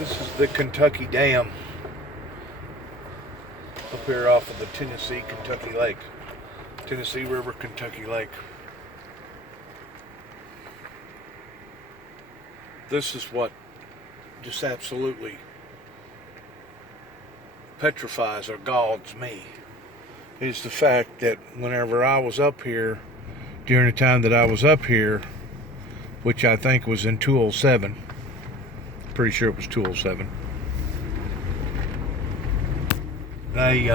This is the Kentucky Dam up here off of the Tennessee Kentucky Lake. Tennessee River, Kentucky Lake. This is what just absolutely petrifies or galls me, is the fact that whenever I was up here, during the time that I was up here, which I think was in 207, pretty sure it was 207, they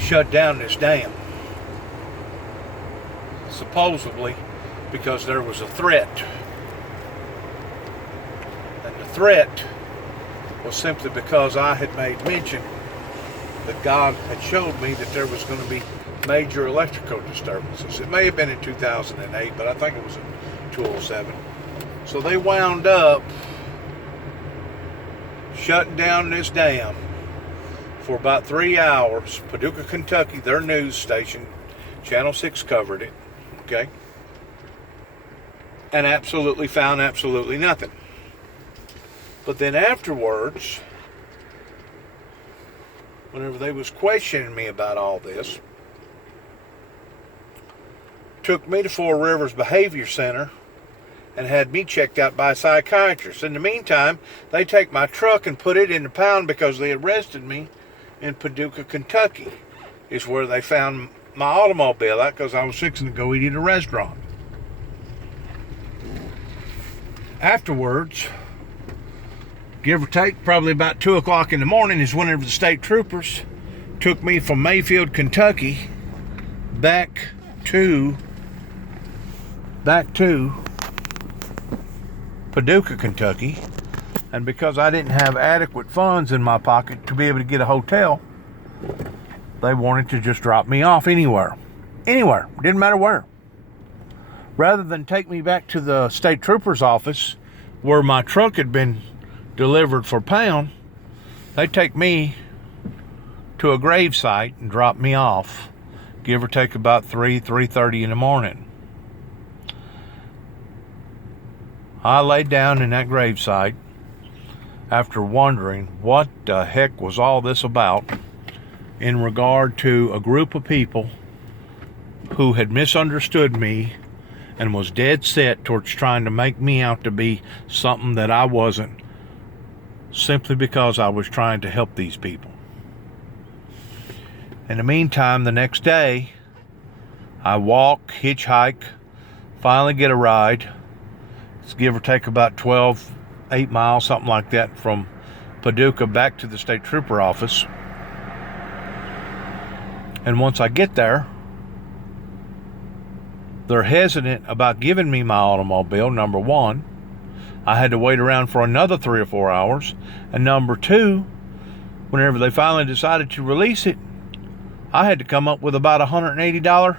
shut down this dam, supposedly because there was a threat. And the threat was simply because I had made mention that God had showed me that there was going to be major electrical disturbances. It may have been in 2008, but I think it was in 207. So they wound up shutting down this dam for about 3 hours. Paducah, Kentucky, their news station, Channel 6 covered it, okay? And absolutely found absolutely nothing. But then afterwards, whenever they was questioning me about all this, took me to Four Rivers Behavior Center and had me checked out by a psychiatrist. In the meantime, they take my truck and put it in the pound because they arrested me in Paducah, Kentucky, is where they found my automobile at, because I was fixing to go eat at a restaurant. Afterwards, give or take, probably about 2 o'clock in the morning is whenever the state troopers took me from Mayfield, Kentucky, back to Paducah, Kentucky. And because I didn't have adequate funds in my pocket to be able to get a hotel, they wanted to just drop me off anywhere, didn't matter where. Rather than take me back to the state trooper's office where my truck had been delivered for pound, they take me to a grave site and drop me off, give or take about 3:30 in the morning. I laid down in that grave site after wondering what the heck was all this about in regard to a group of people who had misunderstood me and was dead set towards trying to make me out to be something that I wasn't, simply because I was trying to help these people. In the meantime, the next day, I walk, hitchhike, finally get a ride. It's give or take about 8 miles, something like that, from Paducah back to the state trooper office. And once I get there, they're hesitant about giving me my automobile, number one. I had to wait around for another 3 or 4 hours. And number two, whenever they finally decided to release it, I had to come up with about $180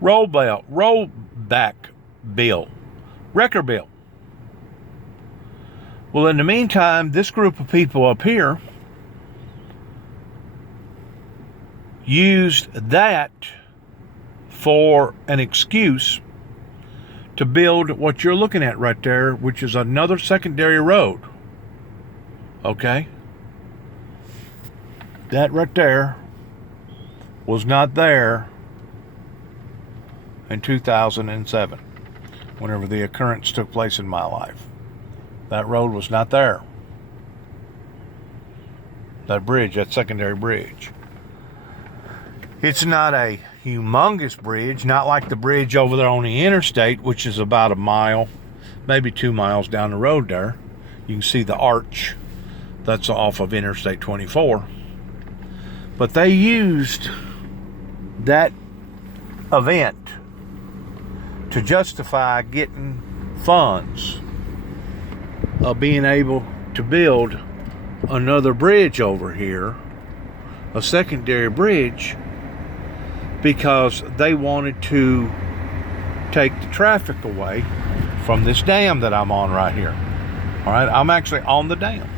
rollback bill, wrecker bill. Well, in the meantime, this group of people up here used that for an excuse to build what you're looking at right there, which is another secondary road. Okay? That right there was not there in 2007, whenever the occurrence took place in my life. That road was not there. That bridge, that secondary bridge. It's not a humongous bridge, not like the bridge over there on the interstate, which is about a mile, maybe 2 miles down the road there. You can see the arch that's off of Interstate 24. But they used that event to justify getting funds of being able to build another bridge over here, a secondary bridge, because they wanted to take the traffic away from this dam that I'm on right here. All right, I'm actually on the dam.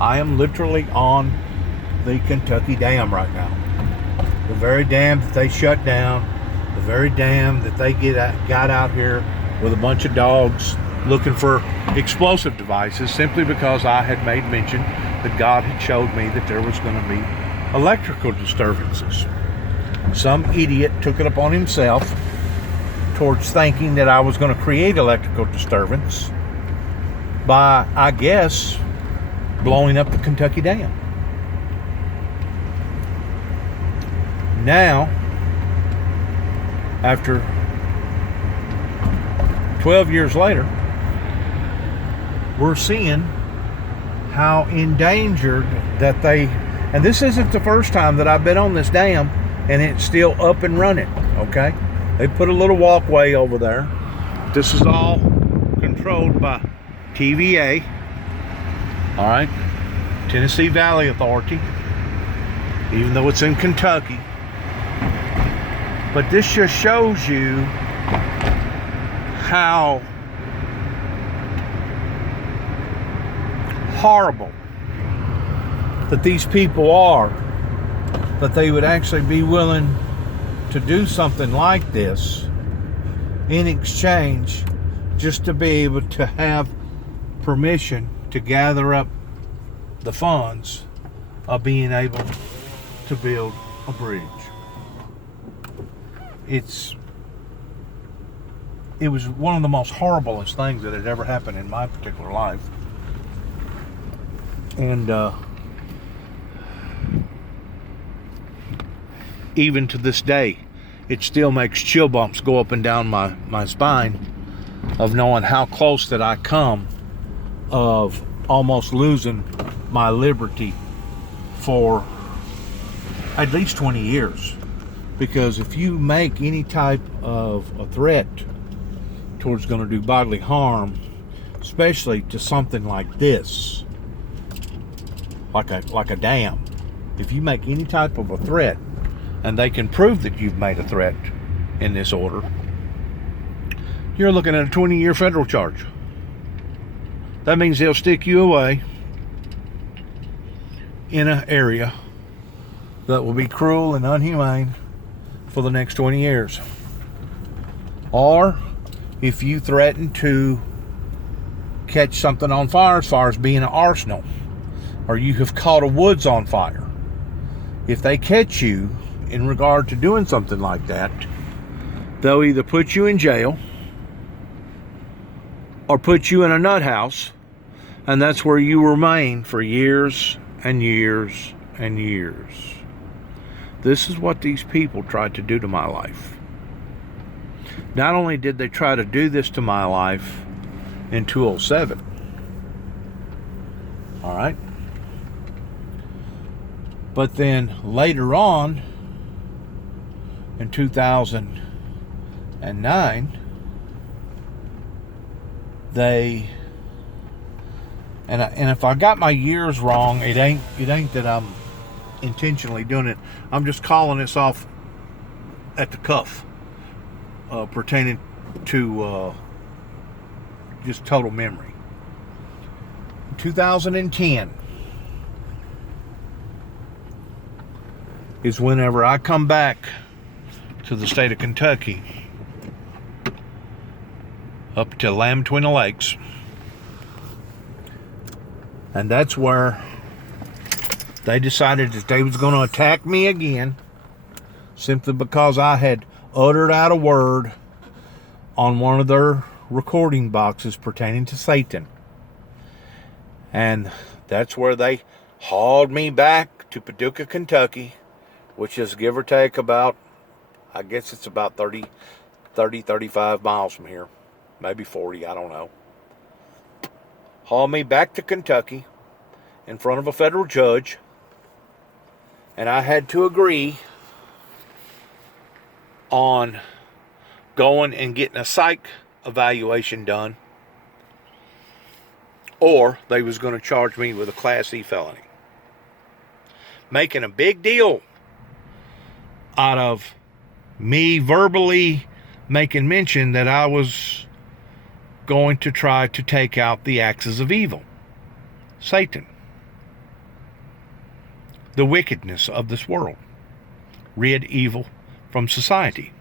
I am literally on the Kentucky Dam right now. The very dam that they shut down, the very dam that they got out here with a bunch of dogs looking for explosive devices simply because I had made mention that God had showed me that there was going to be electrical disturbances. Some idiot took it upon himself towards thinking that I was going to create electrical disturbance by, I guess, blowing up the Kentucky Dam. Now, after 12 years later, we're seeing how endangered that they, and this isn't the first time that I've been on this dam and it's still up and running, okay? They put a little walkway over there. This is all controlled by TVA, all right? Tennessee Valley Authority, even though it's in Kentucky. But this just shows you how horrible that these people are, that they would actually be willing to do something like this in exchange just to be able to have permission to gather up the funds of being able to build a bridge. It was one of the most horriblest things that had ever happened in my particular life. And even to this day, it still makes chill bumps go up and down my spine of knowing how close that I come of almost losing my liberty for at least 20 years. Because if you make any type of a threat towards going to do bodily harm, especially to something like this, like a dam, if you make any type of a threat and they can prove that you've made a threat in this order, you're looking at a 20-year federal charge. That means they'll stick you away in an area that will be cruel and inhumane for the next 20 years. Or if you threaten to catch something on fire, as far as being an arsenal, or you have caught a woods on fire, if they catch you in regard to doing something like that, they'll either put you in jail or put you in a nut house, and that's where you remain for years and years and years. This is what these people tried to do to my life. Not only did they try to do this to my life in 2007, all right, but then later on in 2009, they, and if I got my years wrong, it ain't that I'm intentionally doing it. I'm just calling this off at the cuff, pertaining to just total memory. 2010 is whenever I come back to the state of Kentucky, up to Lamb Between the Lakes, and that's where they decided that they was going to attack me again, simply because I had uttered out a word on one of their recording boxes pertaining to Satan. And that's where they hauled me back to Paducah, Kentucky, which is give or take about, I guess it's about 35 miles from here. Maybe 40, I don't know. Hauled me back to Kentucky in front of a federal judge. And I had to agree on going and getting a psych evaluation done, or they was going to charge me with a Class E felony. Making a big deal out of me verbally making mention that I was going to try to take out the axis of evil, Satan, the wickedness of this world, rid evil from society.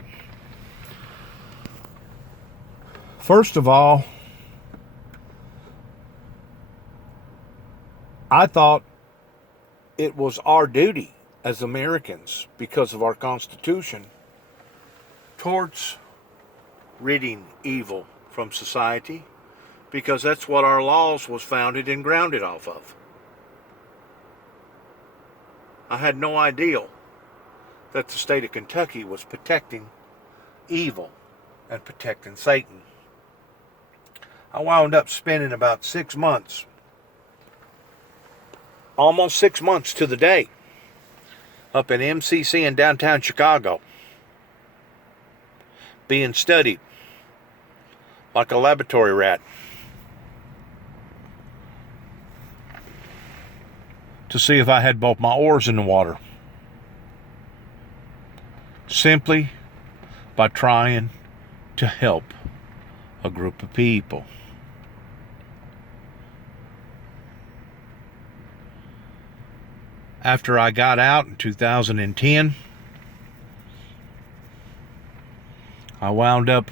First of all, I thought it was our duty as Americans, because of our Constitution, towards ridding evil from society, because that's what our laws was founded and grounded off of. I had no idea that the state of Kentucky was protecting evil and protecting Satan. I wound up spending about 6 months, almost 6 months to the day, up in MCC in downtown Chicago, being studied like a laboratory rat to see if I had both my oars in the water, simply by trying to help a group of people. After I got out in 2010, I wound up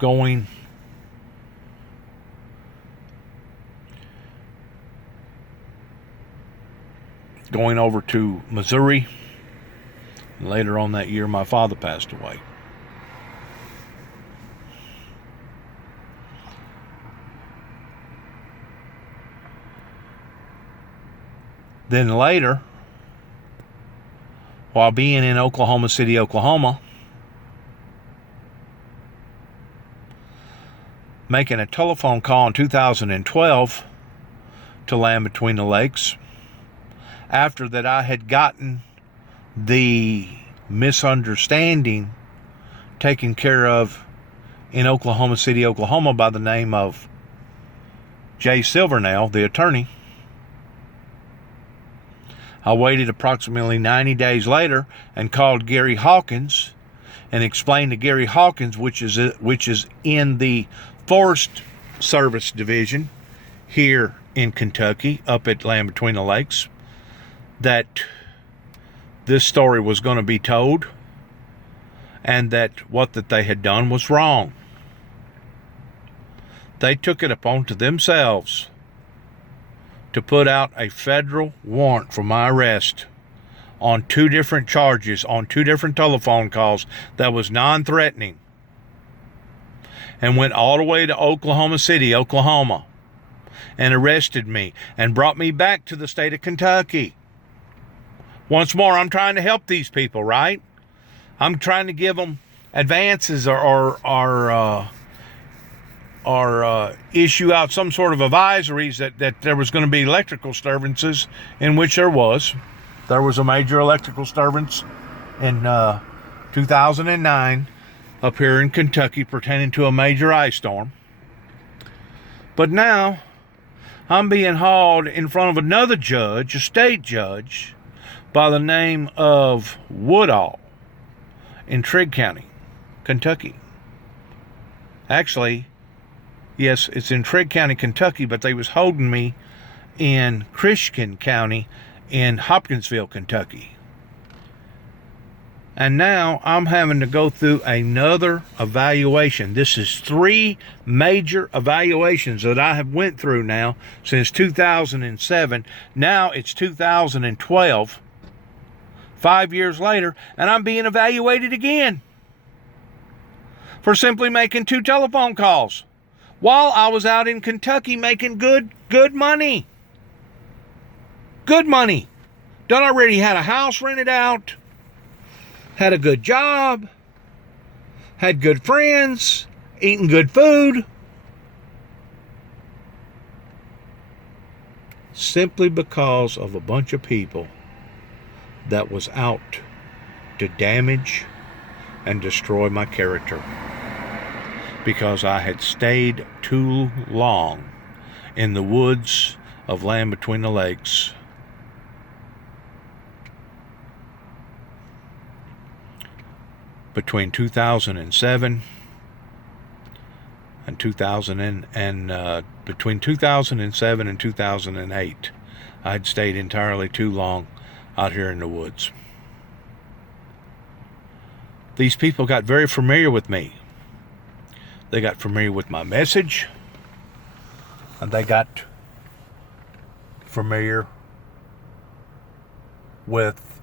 going over to Missouri. And later on that year, my father passed away. Then later, while being in Oklahoma City, Oklahoma, making a telephone call in 2012 to Land Between the Lakes, after that I had gotten the misunderstanding taken care of in Oklahoma City, Oklahoma by the name of Jay Silvernail, the attorney. I waited approximately 90 days later and called Gary Hawkins and explained to Gary Hawkins, which is in the Forest Service Division here in Kentucky, up at Land Between the Lakes, that this story was going to be told and that what that they had done was wrong. They took it upon to themselves to put out a federal warrant for my arrest on 2 different charges, on 2 different telephone calls that was non-threatening, and went all the way to Oklahoma City, Oklahoma, and arrested me and brought me back to the state of Kentucky. Once more, I'm trying to help these people, right? I'm trying to give them advances or issue out some sort of advisories that there was going to be electrical disturbances, in which there was. There was a major electrical disturbance in 2009 up here in Kentucky pertaining to a major ice storm. But now I'm being hauled in front of another judge, a state judge, by the name of Woodall in Trigg County, Kentucky. Actually, yes, it's in Trigg County, Kentucky, but they was holding me in Christian County in Hopkinsville, Kentucky. And now I'm having to go through another evaluation. This is 3 major evaluations that I have went through now since 2007. Now it's 2012, 5 years later, and I'm being evaluated again for simply making 2 telephone calls while I was out in Kentucky making good money. Good money. Done already had a house rented out, had a good job, had good friends, eating good food. Simply because of a bunch of people that was out to damage and destroy my character. Because I had stayed too long in the woods of Land Between the Lakes. Between 2007 and between 2007 and 2008, I'd stayed entirely too long out here in the woods. These people got very familiar with me. They got familiar with my message, and they got familiar with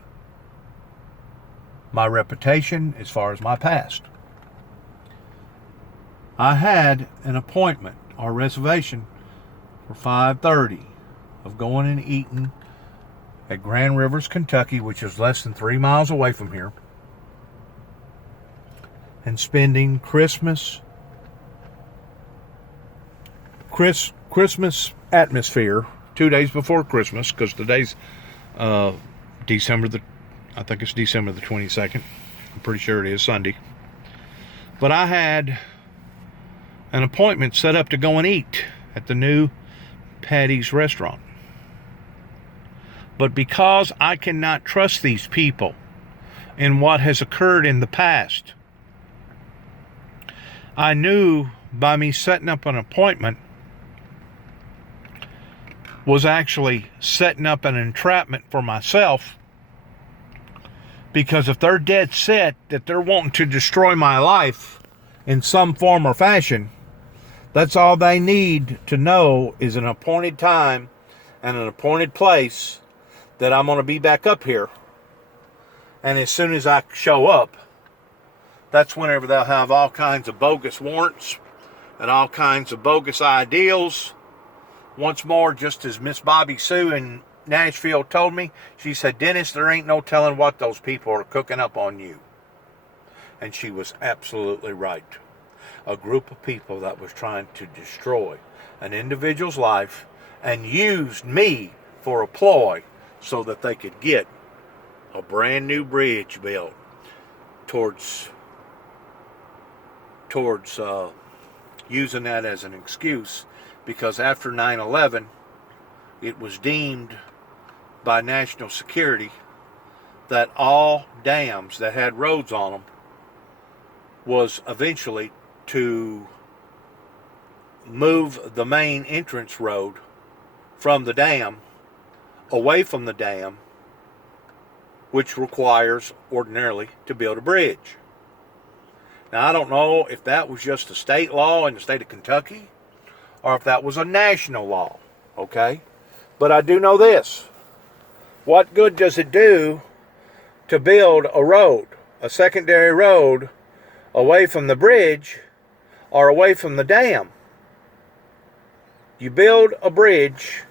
my reputation as far as my past. I had an appointment or reservation for 5:30 of going and eating at Grand Rivers, Kentucky, which is less than 3 miles away from here, and spending Christmas atmosphere 2 days before Christmas, because today's December the 22nd. I'm pretty sure it is Sunday. But I had an appointment set up to go and eat at the new Patty's restaurant. But because I cannot trust these people in what has occurred in the past, I knew by me setting up an appointment was actually setting up an entrapment for myself, because if they're dead set that they're wanting to destroy my life in some form or fashion, that's all they need to know is an appointed time and an appointed place that I'm going to be back up here. And as soon as I show up, that's whenever they'll have all kinds of bogus warrants and all kinds of bogus ideals. Once more, just as Miss Bobby Sue in Nashville told me, she said, "Dennis, there ain't no telling what those people are cooking up on you." And she was absolutely right. A group of people that was trying to destroy an individual's life and used me for a ploy so that they could get a brand new bridge built towards using that as an excuse, because after 9/11 it was deemed by national security that all dams that had roads on them was eventually to move the main entrance road from the dam away from the dam, which requires ordinarily to build a bridge. Now, I don't know if that was just a state law in the state of Kentucky or if that was a national law, okay? But I do know this. What good does it do to build a road, a secondary road, away from the bridge or away from the dam? You build a bridge,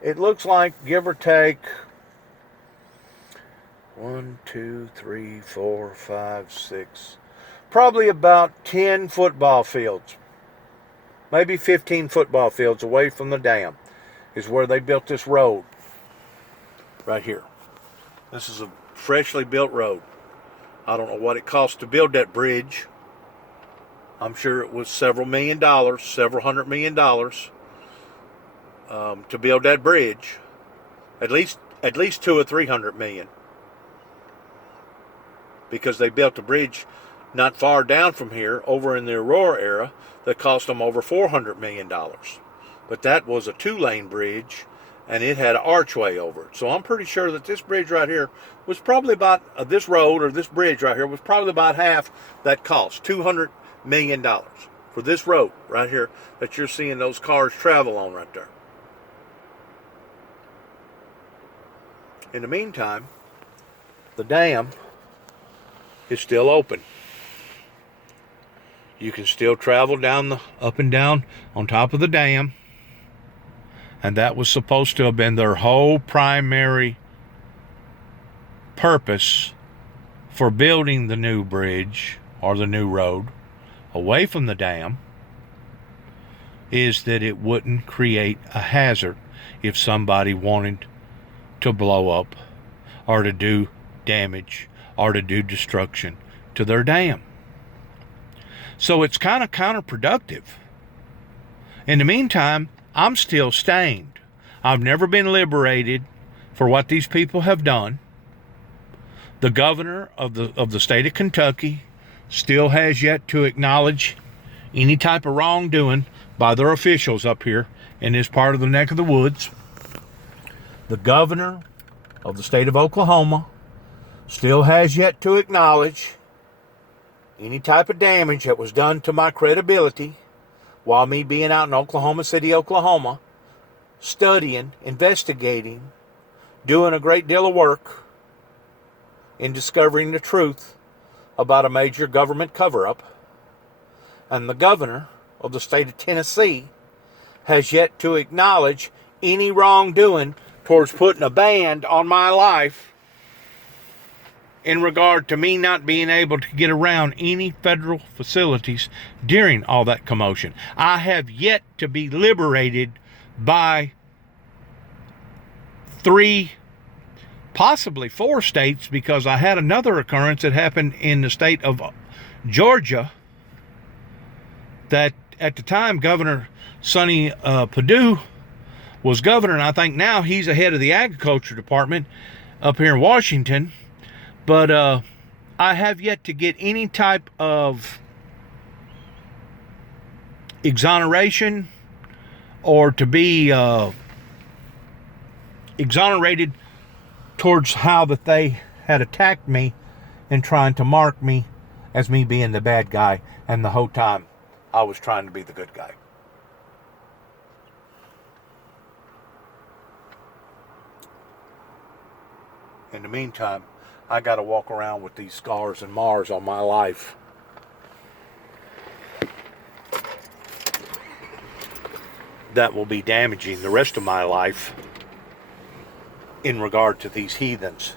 it looks like, give or take, 1, 2, 3, 4, 5, 6, probably about 10 football fields, maybe 15 football fields away from the dam is where they built this road right here. This is a freshly built road. I don't know what it cost to build that bridge. I'm sure it was several $1 million, several $100 million to build that bridge. At least $200 or $300 million, because they built a bridge not far down from here, over in the Aurora area, that cost them over $400 million. But that was a 2-lane bridge, and it had an archway over it. So I'm pretty sure that this bridge right here was probably about, this road or this bridge right here was probably about half that cost, $200 million for this road right here that you're seeing those cars travel on right there. In the meantime, the dam is still open. You can still travel up and down on top of the dam. And that was supposed to have been their whole primary purpose for building the new bridge or the new road away from the dam, is that it wouldn't create a hazard if somebody wanted to blow up or to do damage or to do destruction to their dam. So it's kind of counterproductive. In the meantime, I'm still stained. I've never been liberated for what these people have done. The governor of the state of Kentucky still has yet to acknowledge any type of wrongdoing by their officials up here in this part of the neck of the woods. The governor of the state of Oklahoma still has yet to acknowledge any type of damage that was done to my credibility while me being out in Oklahoma City, Oklahoma, studying, investigating, doing a great deal of work in discovering the truth about a major government cover-up. And the governor of the state of Tennessee has yet to acknowledge any wrongdoing towards putting a ban on my life in regard to me not being able to get around any federal facilities during all that commotion. I have yet to be liberated by 3, possibly 4 states, because I had another occurrence that happened in the state of Georgia that at the time Governor Sonny Perdue was governor, and I think now he's the head of the agriculture department up here in Washington. But I have yet to get any type of exoneration or to be exonerated towards how that they had attacked me and trying to mark me as me being the bad guy, and the whole time I was trying to be the good guy. In the meantime, I got to walk around with these scars and mars on my life. That will be damaging the rest of my life in regard to these heathens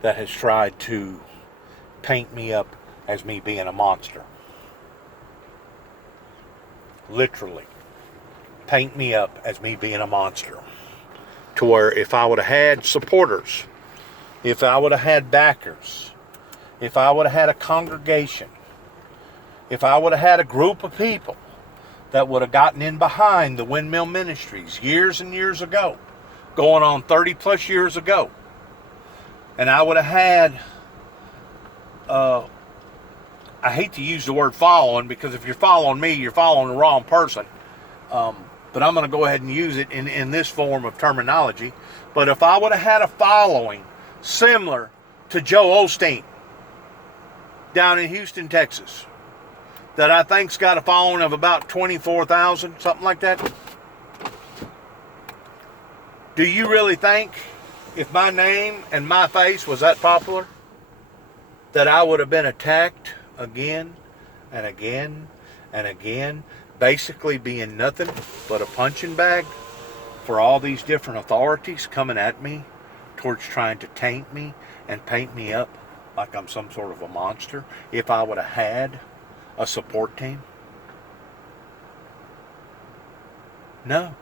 that has tried to paint me up as me being a monster. Literally, paint me up as me being a monster. To where if I would have had supporters, if I would have had backers, if I would have had a congregation, if I would have had a group of people that would have gotten in behind the Windmill Ministries years and years ago, going on 30 plus years ago, and I would have had, I hate to use the word following, because if you're following me, you're following the wrong person, but I'm going to go ahead and use it in this form of terminology. But if I would have had a following similar to Joel Osteen down in Houston, Texas, that I think's got a following of about 24,000, something like that. Do you really think if my name and my face was that popular that I would have been attacked again and again and again, basically being nothing but a punching bag for all these different authorities coming at me towards trying to taint me and paint me up like I'm some sort of a monster if I would have had a support team? No.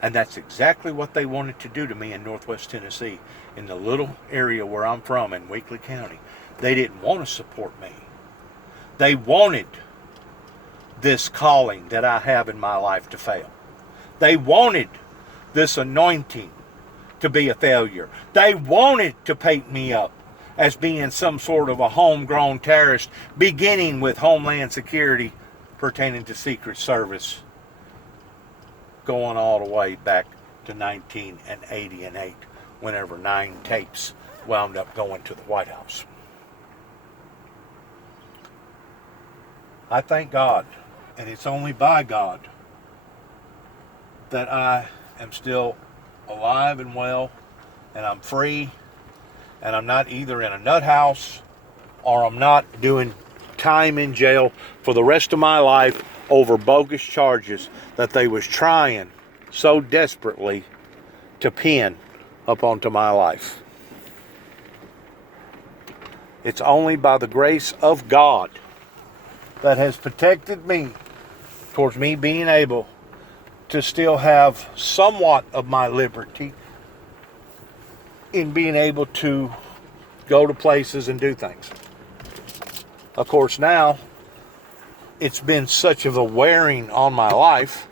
And that's exactly what they wanted to do to me in Northwest Tennessee, in the little area where I'm from in Weakley County. They didn't want to support me. They wanted this calling that I have in my life to fail. They wanted this anointing to be a failure. They wanted to paint me up as being some sort of a homegrown terrorist, beginning with Homeland Security pertaining to Secret Service, going all the way back to 1988, whenever 9 tapes wound up going to the White House. I thank God, and it's only by God, that I am still alive and well, and I'm free, and I'm not either in a nut house or I'm not doing time in jail for the rest of my life over bogus charges that they was trying so desperately to pin up onto my life. It's only by the grace of God that has protected me towards me being able to still have somewhat of my liberty in being able to go to places and do things. Of course, now it's been such of a wearing on my life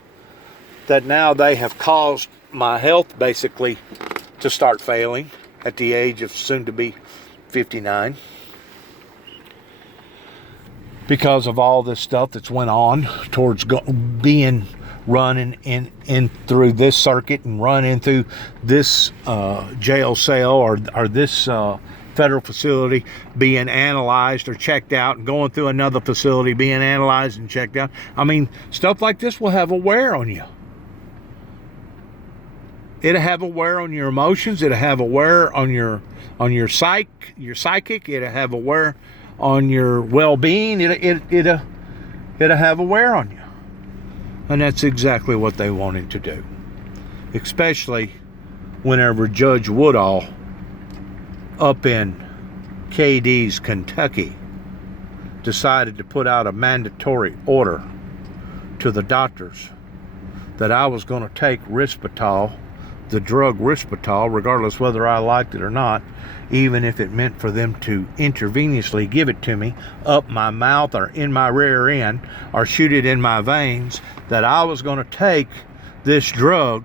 that now they have caused my health basically to start failing at the age of soon to be 59, because of all this stuff that's went on towards being running in through this circuit and running through this jail cell or this federal facility being analyzed or checked out, and going through another facility being analyzed and checked out. I mean, stuff like this will have a wear on you. It'll have a wear on your emotions. It'll have a wear on your psychic. It'll have a wear on your well-being. It'll have a wear on you. And that's exactly what they wanted to do. Especially whenever Judge Woodall up in Cadiz, Kentucky, decided to put out a mandatory order to the doctors that I was going to take Risperdal, the drug Risperdal, regardless whether I liked it or not, even if it meant for them to intravenously give it to me up my mouth or in my rear end or shoot it in my veins, that I was going to take this drug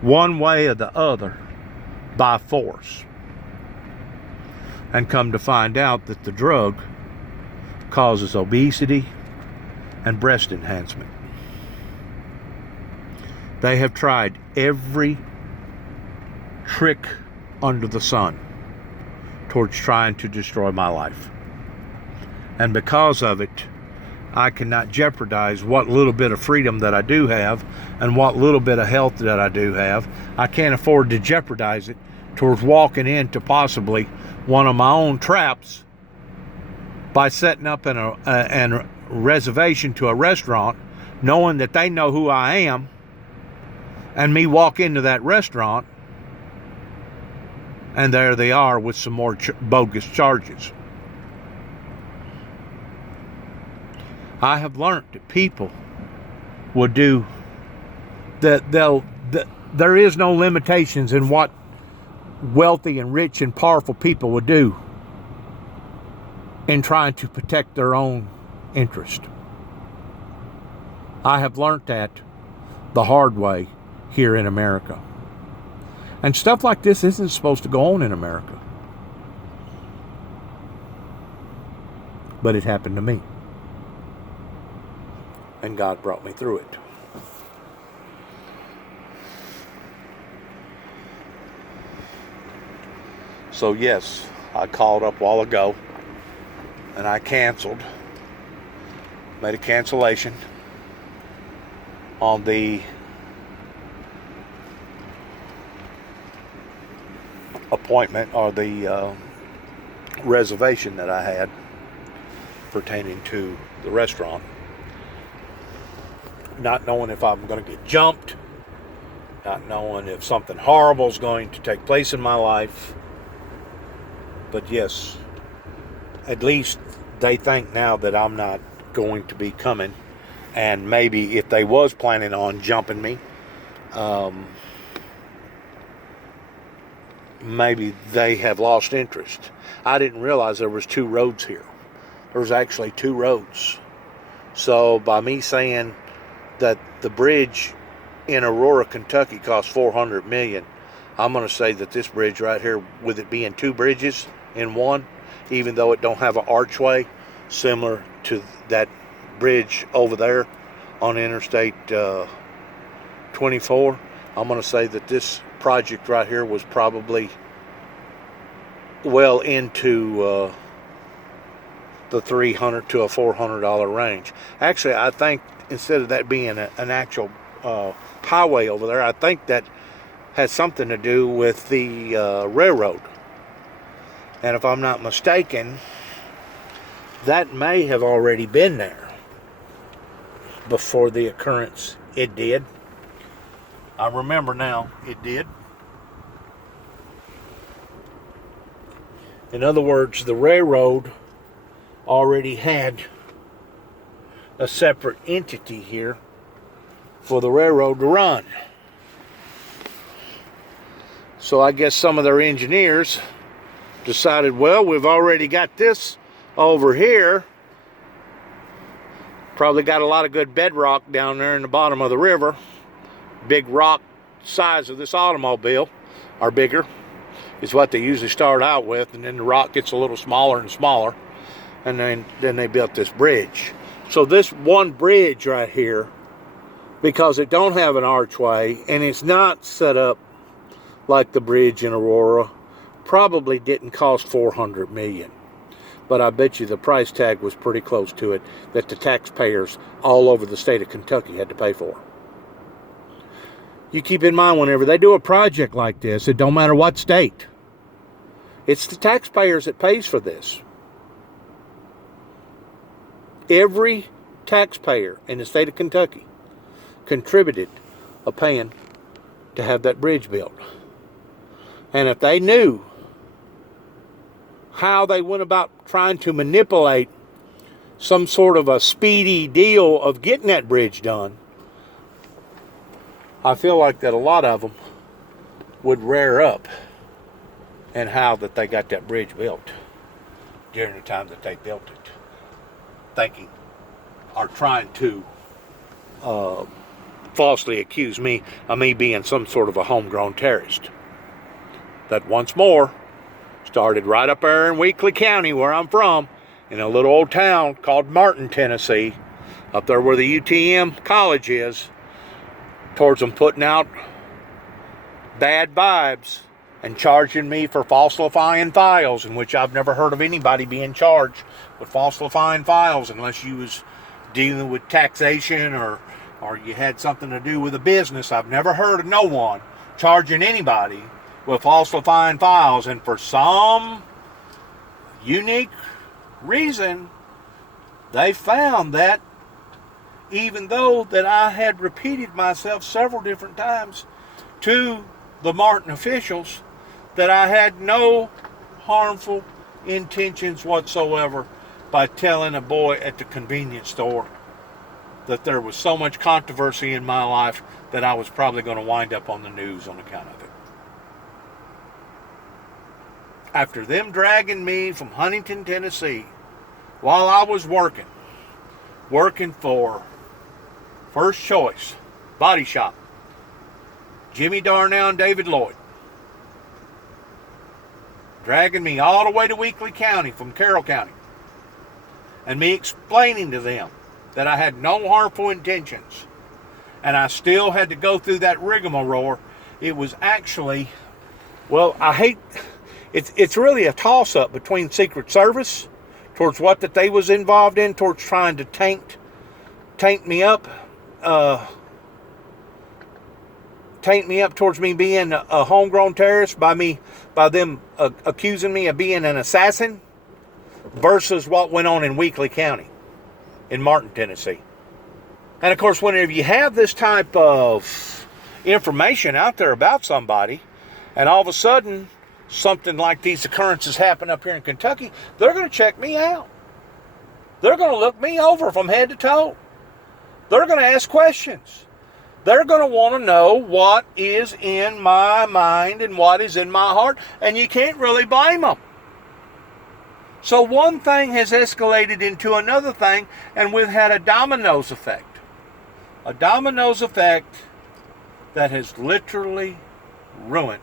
one way or the other by force. And come to find out that the drug causes obesity and breast enhancement. They have tried every trick under the sun towards trying to destroy my life. And because of it, I cannot jeopardize what little bit of freedom that I do have and what little bit of health that I do have. I can't afford to jeopardize it towards walking into possibly one of my own traps by setting up a reservation to a restaurant, knowing that they know who I am, and me walk into that restaurant and there they are with some more bogus charges. I have learned that people will do that. There is no limitations in what wealthy and rich and powerful people will do in trying to protect their own interest. I have learned that the hard way here in America. And stuff like this isn't supposed to go on in America. But it happened to me. And God brought me through it. So yes, I called up a while ago and I made a cancellation on the appointment or the reservation that I had pertaining to the restaurant, not knowing if I'm going to get jumped, not knowing if something horrible is going to take place in my life. But yes, at least they think now that I'm not going to be coming, and maybe if they was planning on jumping me, maybe they have lost interest. I didn't realize there was two roads here. There was actually two roads. So by me saying that the bridge in Aurora, Kentucky costs $400 million, I'm going to say that this bridge right here, with it being two bridges in one, even though it don't have an archway similar to that bridge over there on Interstate 24, I'm going to say that this project right here was probably well into the $300 to a $400 range. Actually, I think instead of that being an actual highway over there, I think that has something to do with the railroad. And if I'm not mistaken, that may have already been there before the occurrence. It did. I remember now, it did. In other words, the railroad already had a separate entity here for the railroad to run. So I guess some of their engineers decided, well, we've already got this over here. Probably got a lot of good bedrock down there in the bottom of the river. Big rock size of this automobile, or bigger, is what they usually start out with, and then the rock gets a little smaller and smaller, and then they built this bridge. So this one bridge right here, because it don't have an archway and it's not set up like the bridge in Aurora, probably didn't cost $400 million. But I bet you the price tag was pretty close to it, that the taxpayers all over the state of Kentucky had to pay for. You keep in mind, whenever they do a project like this, it don't matter what state, it's the taxpayers that pays for this. Every taxpayer in the state of Kentucky contributed a paying to have that bridge built. And if they knew how they went about trying to manipulate some sort of a speedy deal of getting that bridge done, I feel like that a lot of them would rear up and how that they got that bridge built during the time that they built it, thinking or trying to falsely accuse me of me being some sort of a homegrown terrorist. That once more started right up there in Weakley County, where I'm from, in a little old town called Martin, Tennessee, up there where the UTM college is, towards them putting out bad vibes and charging me for falsifying files, in which I've never heard of anybody being charged with falsifying files unless you was dealing with taxation or you had something to do with a business. I've never heard of no one charging anybody with falsifying files, and for some unique reason, they found that even though that I had repeated myself several different times to the Martin officials that I had no harmful intentions whatsoever by telling a boy at the convenience store that there was so much controversy in my life that I was probably going to wind up on the news on account of it. After them dragging me from Huntington, Tennessee, while I was working for First Choice Body Shop, Jimmy Darnell and David Lloyd, dragging me all the way to Weakley County from Carroll County, and me explaining to them that I had no harmful intentions, and I still had to go through that rigmarole. It was actually, well, it's really a toss-up between Secret Service towards what that they was involved in, towards trying to taint me up towards me being a homegrown terrorist by them accusing me of being an assassin, versus what went on in Weakley County in Martin, Tennessee. And of course, whenever you have this type of information out there about somebody, and all of a sudden something like these occurrences happen up here in Kentucky, they're going to check me out. They're going to look me over from head to toe. They're going to ask questions. They're going to want to know what is in my mind and what is in my heart, and you can't really blame them. So one thing has escalated into another thing, and we've had a dominoes effect. A dominoes effect that has literally ruined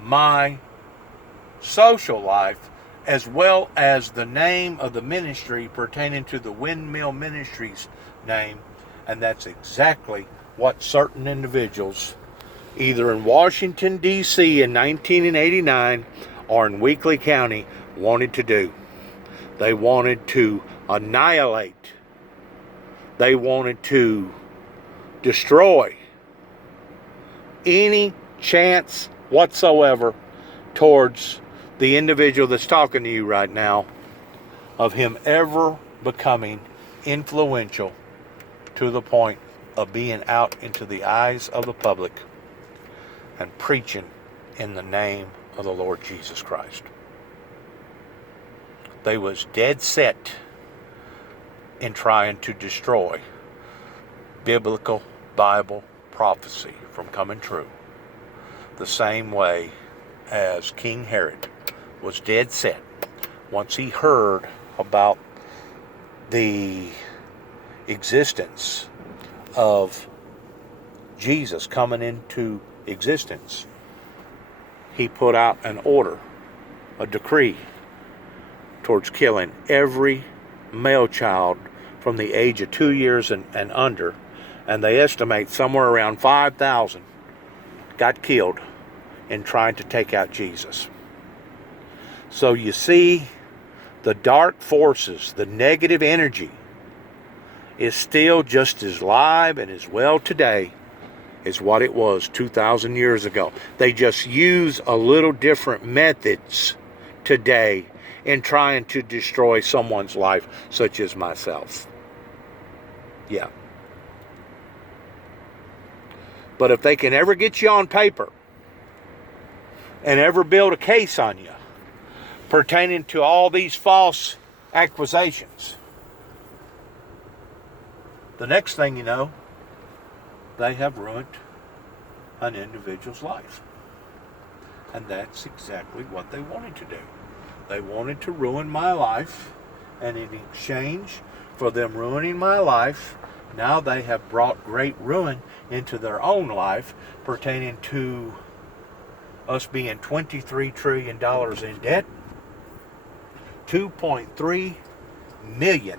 my social life, as well as the name of the ministry pertaining to the Windmill Ministries name. And that's exactly what certain individuals, either in Washington, D.C. in 1989 or in Weakley County, wanted to do. They wanted to annihilate. They wanted to destroy any chance whatsoever towards the individual that's talking to you right now of him ever becoming influential to the point of being out into the eyes of the public and preaching in the name of the Lord Jesus Christ. They was dead set in trying to destroy biblical Bible prophecy from coming true, the same way as King Herod was dead set once he heard about the existence of Jesus coming into existence. He put out an order, a decree, towards killing every male child from the age of 2 years and under, and they estimate somewhere around 5,000 got killed in trying to take out Jesus. So you see, the dark forces, the negative energy, is still just as live and as well today is what it was 2,000 years ago. They just use a little different methods today in trying to destroy someone's life, such as myself. Yeah. But if they can ever get you on paper and ever build a case on you pertaining to all these false accusations, the next thing you know, they have ruined an individual's life. And that's exactly what they wanted to do. They wanted to ruin my life, and in exchange for them ruining my life, now they have brought great ruin into their own life pertaining to us being $23 trillion in debt, 2.3 million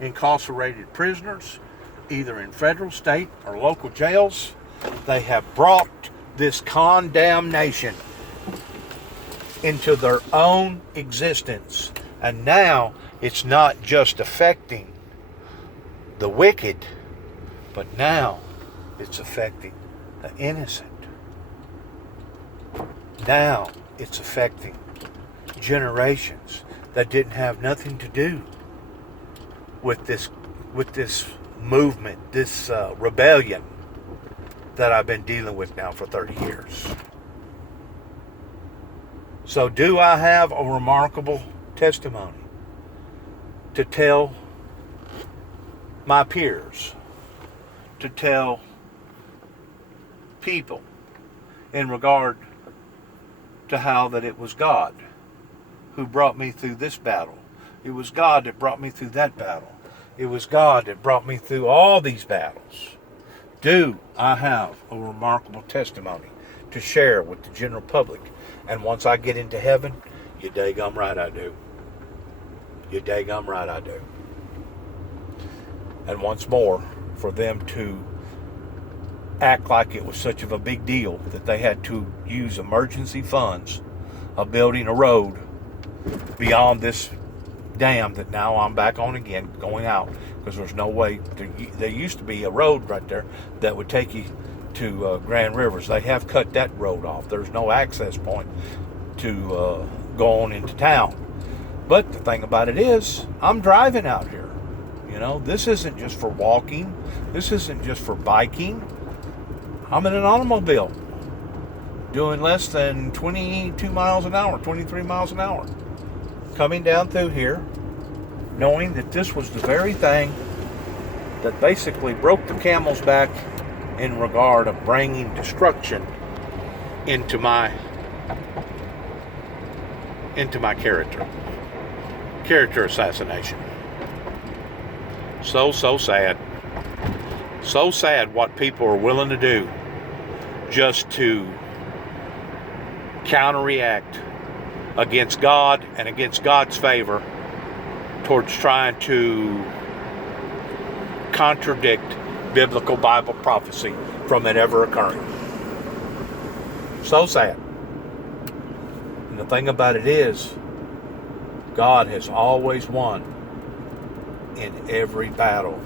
incarcerated prisoners, either in federal, state, or local jails. They have brought this condemnation into their own existence. And now it's not just affecting the wicked, but now it's affecting the innocent. Now it's affecting generations that didn't have nothing to do with this movement, this rebellion that I've been dealing with now for 30 years. So do I have a remarkable testimony to tell my peers, to tell people in regard to how that it was God who brought me through this battle. It was God that brought me through that battle. It was God that brought me through all these battles. Do I have a remarkable testimony to share with the general public? And once I get into heaven, you daggum right I do. You daggum right I do. And once more, for them to act like it was such of a big deal that they had to use emergency funds of building a road beyond this dam that now I'm back on again, going out, because there's no way. There used to be a road right there that would take you to Grand Rivers. They have cut that road off. There's no access point to go on into town. But the thing about it is, I'm driving out here. You know, this isn't just for walking. This isn't just for biking. I'm in an automobile doing less than 22 miles an hour, 23 miles an hour. Coming down through here, knowing that this was the very thing that basically broke the camel's back in regard of bringing destruction into my character assassination. So sad. So sad what people are willing to do just to counteract against God and against God's favor towards trying to contradict biblical Bible prophecy from it ever occurring. So sad. And the thing about it is, God has always won in every battle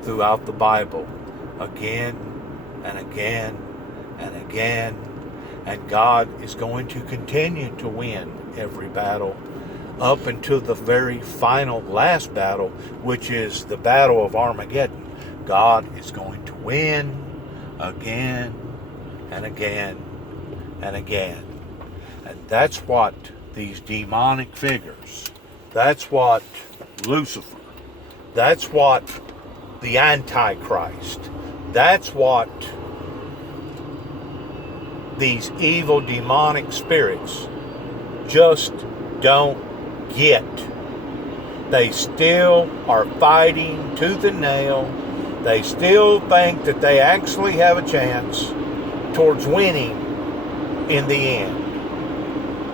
throughout the Bible, again and again and again. And God is going to continue to win every battle up until the very final last battle, which is the battle of Armageddon. God is going to win again and again and again. And that's what these demonic figures, that's what Lucifer, that's what the Antichrist, that's what these evil demonic spirits just don't get. They still are fighting tooth and nail. They still think that they actually have a chance towards winning in the end.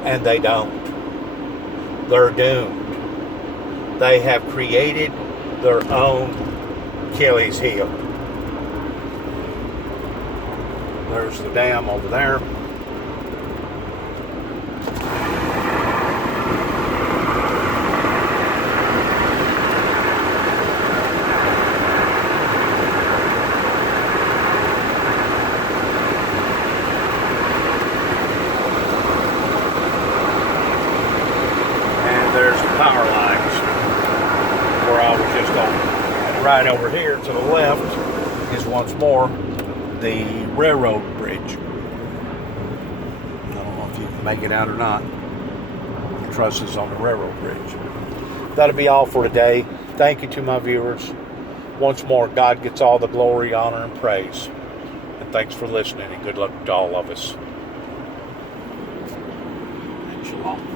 And they don't. They're doomed. They have created their own Achilles heel. There's the dam over there. Stone. And right over here to the left is once more the railroad bridge. I don't know if you can make it out or not. The trusses on the railroad bridge. That'll be all for today. Thank you to my viewers. Once more, God gets all the glory, honor, and praise. And thanks for listening, and good luck to all of us. And shalom.